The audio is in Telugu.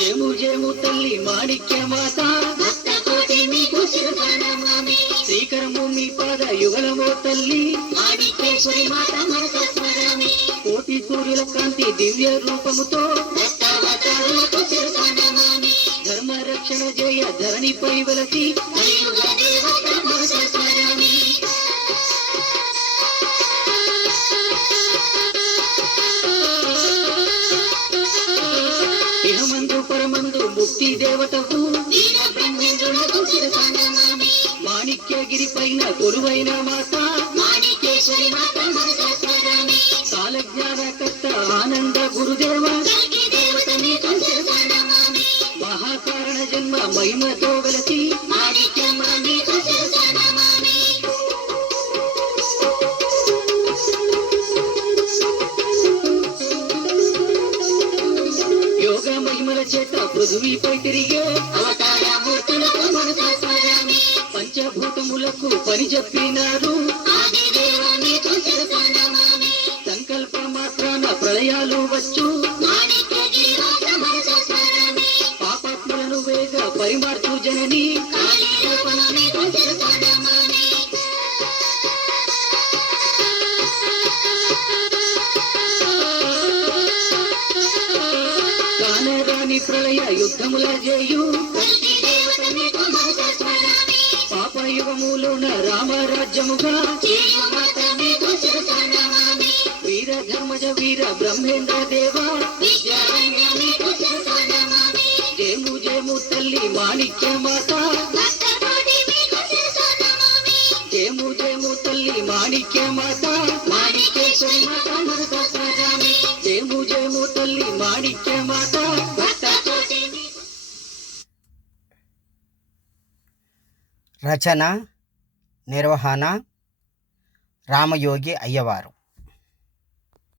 జేము జేము తల్లి మాణిక్య మాత శ్రీకరము మీ పాద యుగలమో తల్లి మాణిక్యేశ్వరి మాత మనసస్మరామి. కోటి సూర్యుల కాంతి దివ్య రూపముతో దత్తావతారులకు శిరసానమామి. ధర్మ రక్షణ జయ ధరణిపై వెలసి కలియుగ దేవత మనసస్మరామి. ఇహమందు పరమందు ముక్తి దేవతకు వీర బ్రహ్మేంద్రులకు శిరసానమామి. మాణిక్యగిరి పైన కొలువైన మాత మాణిక్యేశ్వరి మాత మనసస్మరామి. కాలజ్ఞానకర్త ఆనంద గురుదేవ కలికి దేవత మీకు శిరసానమామి. మహాకారణ జన్మ మహిమతో వెలసి మాణిక్యమ్మ మీకు శిరసానమామి. యోగ మహిమల చేత పృథ్వీపై తిరిగే అవతార మూర్తులకు మనసస్మరామి. పంచభూతములకు పని చెప్పినారు ఆదిదేవ మీకు శిరసానమామి. సంకల్ప మాత్రాన ప్రళయాలు వచ్చు మాణిక్యగిరి మాత మనసస్మరామి. పాపాత్మలను వేగ పరిమార్చు జనని కాళీ రూపణ మీకు శిరసానమామి. కానరాని ప్రళయ యుద్ధముల చేయు కలికి దేవత మీకు మనసస్మరామి. పాపయుగములోన రామరాజ్యముగా చేయు మాత మీకు శిరసానమామి. వీర ధర్మజ వీర బ్రహ్మేంద్ర దేవ విద్యారణ్య మీకు శిరసానమామి. జేము జేము తల్లి మాణిక్య మాత భక్తకోటి మీకు శిరసానమామి. జేము జేము తల్లి మాణిక్య మాత మాణిక్యేశ్వరి మాత మనసస్మరామి. జేము జేము తల్లి మాణిక్య మాత భక్తకోటి మీకు రచన నిర్వహణ రామయోగి అయ్యవారు.